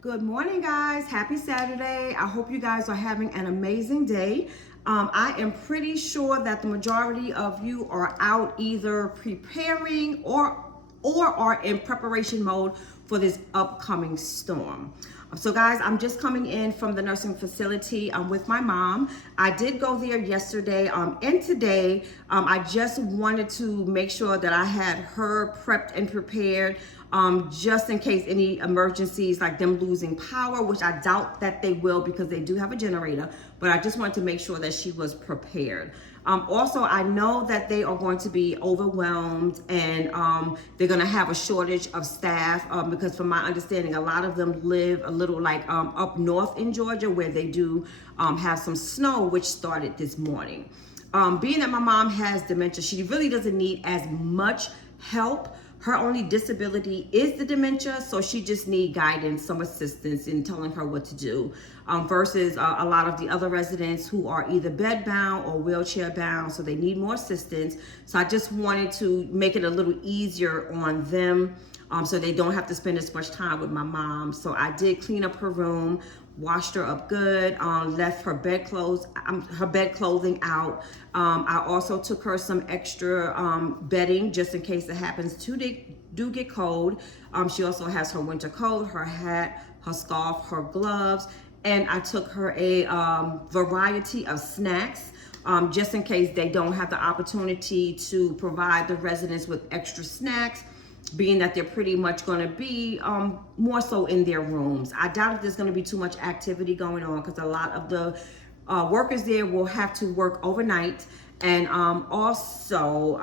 Good morning, guys. Happy Saturday. I hope you guys are having an amazing day. I am pretty sure that the majority of you are out either preparing or are in preparation mode for this upcoming storm. So guys, I'm just coming in from the nursing facility with my mom. I did go there yesterday and today. I just wanted to make sure that I had her prepped and prepared just in case any emergencies like them losing power, which I doubt that they will because they do have a generator, but I just wanted to make sure that she was prepared. Also, I know that they are going to be overwhelmed and they're going to have a shortage of staff because from my understanding, a lot of them live a little like up north in Georgia where they do have some snow, which started this morning. Being that my mom has dementia, she really doesn't need as much help. Her only disability is the dementia, so she just need guidance, some assistance in telling her what to do, versus a lot of the other residents who are either bed bound or wheelchair bound, so they need more assistance. So I just wanted to make it a little easier on them, so they don't have to spend as much time with my mom. So I did clean up her room, washed her up good, left her bed clothing out. I also took her some extra bedding just in case it happens to do get cold. She also has her winter coat, her hat, her scarf, her gloves, and I took her a variety of snacks just in case they don't have the opportunity to provide the residents with extra snacks, being that they're pretty much going to be more so in their rooms. I doubt if there's going to be too much activity going on because a lot of the workers there will have to work overnight. And also,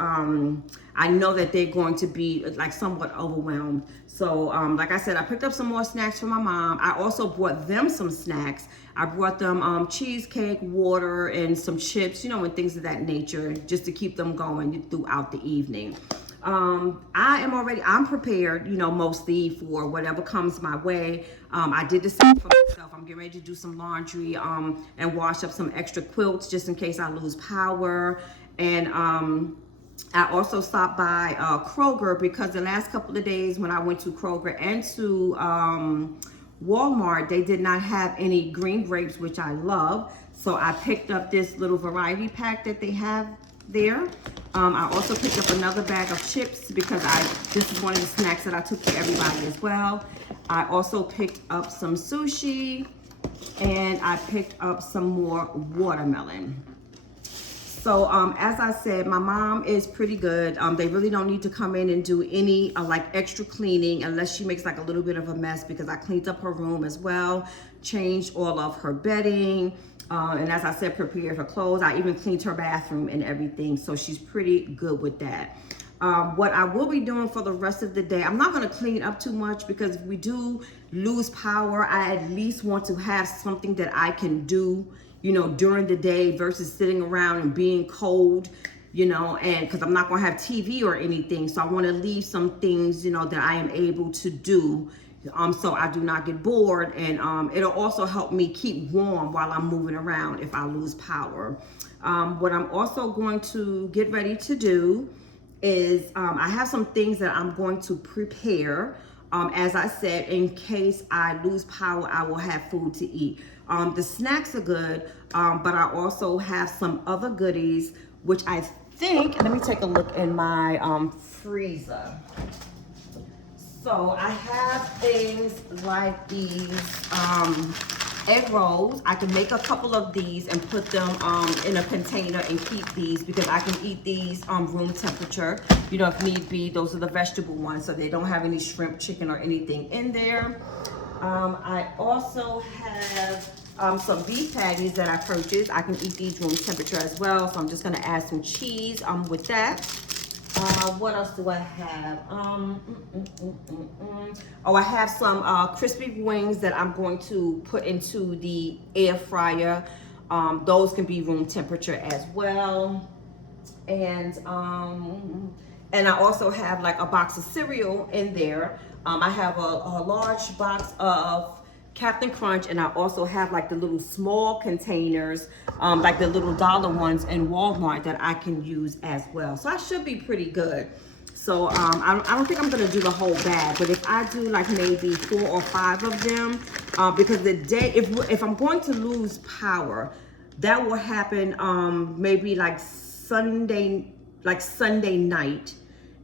I know that they're going to be like somewhat overwhelmed. So like I said, I picked up some more snacks for my mom. I also brought them some snacks. I brought them cheesecake, water, and some chips, you know, and things of that nature, just to keep them going throughout the evening. I'm prepared, you know, mostly for whatever comes my way. I did the same for myself. I'm getting ready to do some laundry, and wash up some extra quilts just in case I lose power. And, I also stopped by, Kroger because the last couple of days when I went to Kroger and to, Walmart, they did not have any green grapes, which I love. So I picked up this little variety pack that they have there. I also picked up another bag of chips because this is one of the snacks that I took for everybody as well. I also picked up some sushi and I picked up some more watermelon. So as I said, my mom is pretty good. They really don't need to come in and do any like extra cleaning unless she makes like a little bit of a mess because I cleaned up her room as well, changed all of her bedding, and as I said, prepared her clothes. I even cleaned her bathroom and everything, so she's pretty good with that. What I will be doing for the rest of the day, I'm not going to clean up too much because if we do lose power, I at least want to have something that I can do, you know, during the day versus sitting around and being cold, you know, and because I'm not going to have TV or anything. So I want to leave some things, you know, that I am able to do, so I do not get bored. And it'll also help me keep warm while I'm moving around if I lose power. What I'm also going to get ready to do is I have some things that I'm going to prepare. As I said, in case I lose power, I will have food to eat. The snacks are good, but I also have some other goodies, which I think, let me take a look in my freezer. So I have things like these egg rolls. I can make a couple of these and put them in a container and keep these because I can eat these room temperature. You know, if need be, those are the vegetable ones, so they don't have any shrimp, chicken, or anything in there. I also have some beef patties that I purchased. I can eat these room temperature as well, so I'm just gonna add some cheese with that. What else do I have? Oh, I have some crispy wings that I'm going to put into the air fryer. Those can be room temperature as well. And I also have like a box of cereal in there. I have a large box of Captain Crunch, and I also have like the little small containers, like the little dollar ones in Walmart that I can use as well. So I should be pretty good. So I don't think I'm gonna do the whole bag, but if I do like maybe 4 or 5 of them, because the day, if I'm going to lose power, that will happen maybe like Sunday night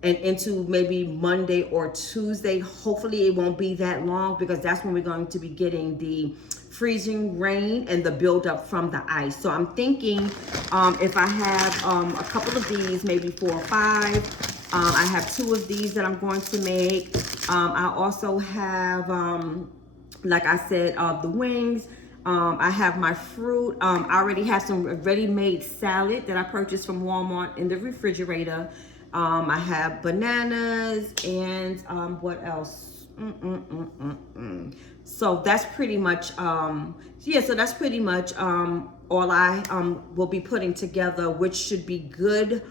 and into maybe Monday or Tuesday. Hopefully it won't be that long, because that's when we're going to be getting the freezing rain and the buildup from the ice. So I'm thinking if I have a couple of these, maybe 4 or 5. I have 2 of these that I'm going to make. I also have, like I said, the wings. I have my fruit. I already have some ready-made salad that I purchased from Walmart in the refrigerator. I have bananas and what else? So that's pretty much, yeah, so that's pretty much all I will be putting together, which should be good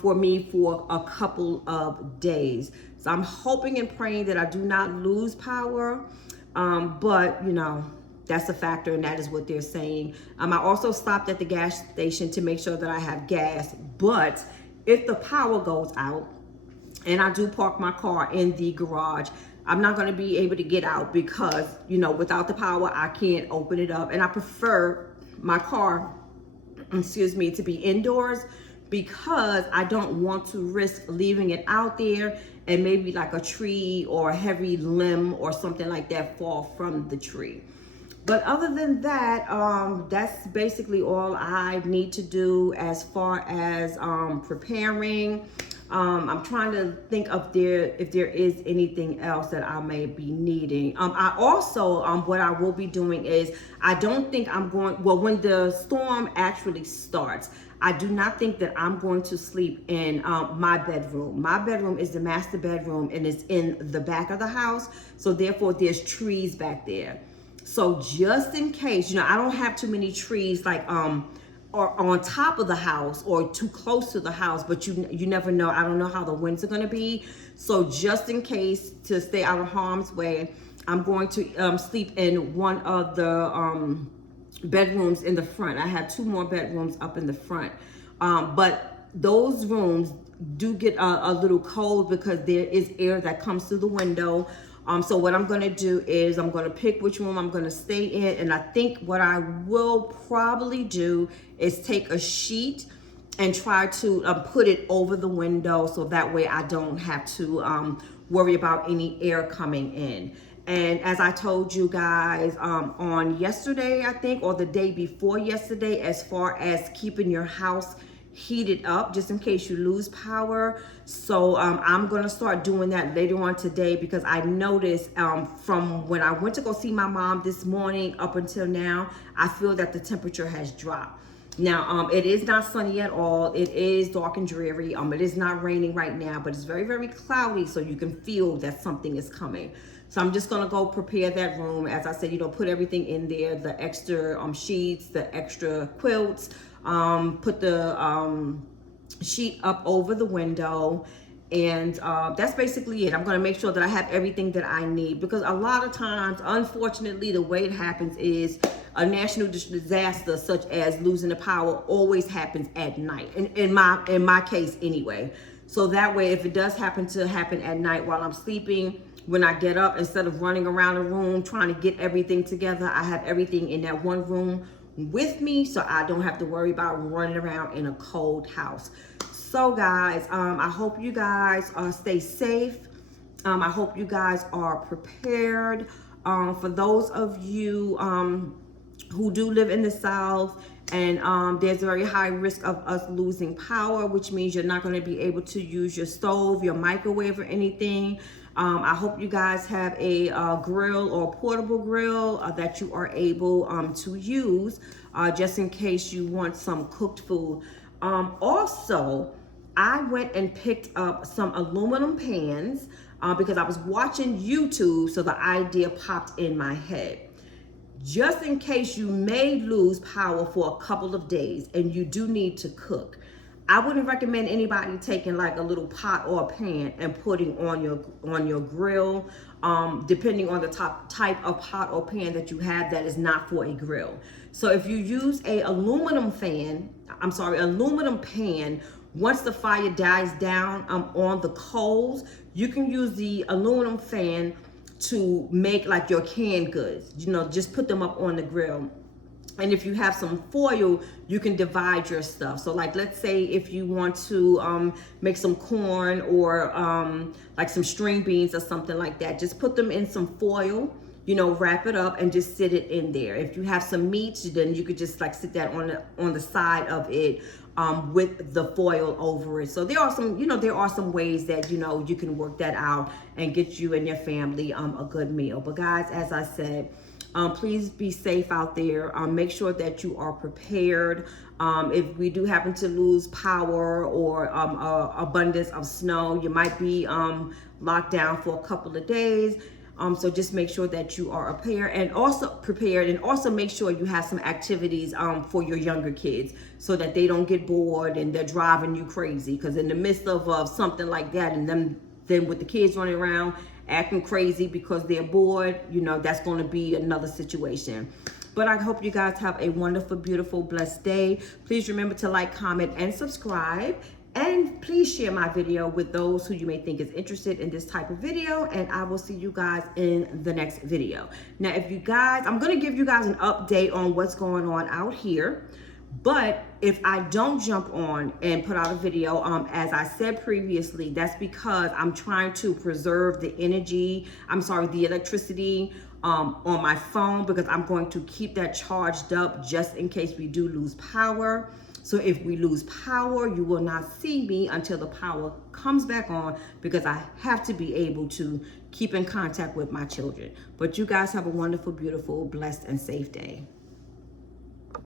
for me for a couple of days. So I'm hoping and praying that I do not lose power, but you know, that's a factor, and that is what they're saying. I also stopped at the gas station to make sure that I have gas, but if the power goes out and I do park my car in the garage, I'm not going to be able to get out, because you know, without the power I can't open it up, and I prefer my car, excuse me, to be indoors, because I don't want to risk leaving it out there and maybe like a tree or a heavy limb or something like that fall from the tree. But other than that, that's basically all I need to do as far as preparing. I'm trying to think of if there is anything else that I may be needing. I also, what I will be doing is, I don't think I'm going, well, when the storm actually starts, I do not think that I'm going to sleep in my bedroom. My bedroom is the master bedroom and it's in the back of the house. So therefore there's trees back there. So just in case, you know, I don't have too many trees like or on top of the house or too close to the house, but you never know. I don't know how the winds are going to be. So just in case, to stay out of harm's way, I'm going to sleep in one of the bedrooms in the front. I have 2 more bedrooms up in the front, but those rooms do get a little cold because there is air that comes through the window. So what I'm gonna do is I'm gonna pick which room I'm gonna stay in, and I think what I will probably do is take a sheet and try to put it over the window, so that way I don't have to worry about any air coming in. And as I told you guys on yesterday, I think, or the day before yesterday, as far as keeping your house heated up just in case you lose power. So I'm gonna start doing that later on today, because I noticed from when I went to go see my mom this morning up until now, I feel that the temperature has dropped. Now it is not sunny at all. It is dark and dreary. It is not raining right now, but it's very, very cloudy, so you can feel that something is coming. So I'm just gonna go prepare that room. As I said, you know, put everything in there, the extra sheets, the extra quilts, put the sheet up over the window, and that's basically it. I'm going to make sure that I have everything that I need, because a lot of times, unfortunately, the way it happens is a national disaster such as losing the power always happens at night, in my case anyway. So that way, if it does happen at night while I'm sleeping, when I get up, instead of running around the room trying to get everything together, I have everything in that one room with me, so I don't have to worry about running around in a cold house. So guys, I hope you guys stay safe. I hope you guys are prepared. For those of you who do live in the South, and there's a very high risk of us losing power, which means you're not going to be able to use your stove, your microwave, or anything. I hope you guys have a grill or portable grill that you are able to use just in case you want some cooked food. Also, I went and picked up some aluminum pans because I was watching YouTube, so the idea popped in my head. Just in case you may lose power for a couple of days and you do need to cook, I wouldn't recommend anybody taking like a little pot or a pan and putting on your grill, depending on the type of pot or pan that you have that is not for a grill. So if you use a aluminum pan Once the fire dies down on the coals, you can use the aluminum fan to make like your canned goods. You know, just put them up on the grill. And if you have some foil, you can divide your stuff. So like, let's say if you want to make some corn or like some string beans or something like that, just put them in some foil, you know, wrap it up and just sit it in there. If you have some meat, then you could just like sit that on the side of it with the foil over it. So there are some, you know, there are some ways that, you know, you can work that out and get you and your family a good meal. But guys, as I said, please be safe out there. Make sure that you are prepared. If we do happen to lose power or abundance of snow, you might be locked down for a couple of days. So just make sure that you are prepared, and also make sure you have some activities for your younger kids so that they don't get bored and they're driving you crazy. Because in the midst of something like that, and then with the kids running around acting crazy because they're bored, you know, that's going to be another situation. But I hope you guys have a wonderful, beautiful, blessed day. Please remember to like, comment, and subscribe. And please share my video with those who you may think is interested in this type of video. And I will see you guys in the next video. Now, if you guys, I'm going to give you guys an update on what's going on out here. But if I don't jump on and put out a video, as I said previously, that's because I'm trying to preserve the the electricity on my phone, because I'm going to keep that charged up just in case we do lose power. So if we lose power, you will not see me until the power comes back on, because I have to be able to keep in contact with my children. But you guys have a wonderful, beautiful, blessed, and safe day.